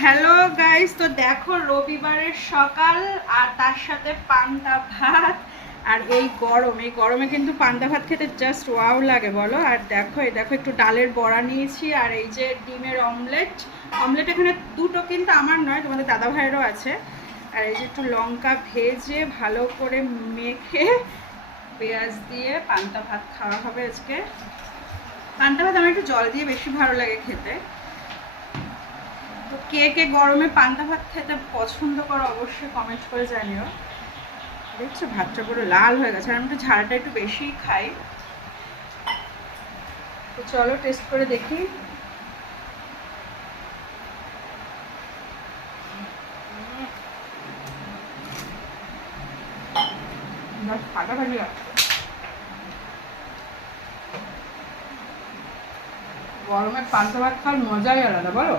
Hello guys, তো দেখো রবিবারের সকাল আর তার সাথে পান্তা ভাত। আর এই গরমে কিন্তু পান্তা ভাত খেতে জাস্ট ওয়াও লাগে বলো। আর দেখো দেখো একটু ডালের বড়া নিয়েছি, আর এই যে ডিমের অমলেট। অমলেট এখানে দুটো, কিন্তু আমার নয়, তোমাদের দাদা ভাইয়েরও আছে। আর এই যে একটু লঙ্কা ভেজে ভালো করে মেখে পেঁয়াজ দিয়ে পান্তা ভাত খাওয়া হবে আজকে। পান্তা ভাত আমার একটু জল দিয়ে বেশি ভালো লাগে খেতে। তো কে কে গরমে পান্তা ভাত খেতে পছন্দ করো অবশ্যই কমেন্ট করে জানিও। দেখছো ভাতটা পুরো লাল হয়ে গেছে, আর আমি একটু ঝালটা একটু বেশিই খাই। তো চলো টেস্ট করে দেখি। ফাটাফাটি লাগছে। গরমে পান্তা ভাত খাওয়ার মজাই আলাদা বলো।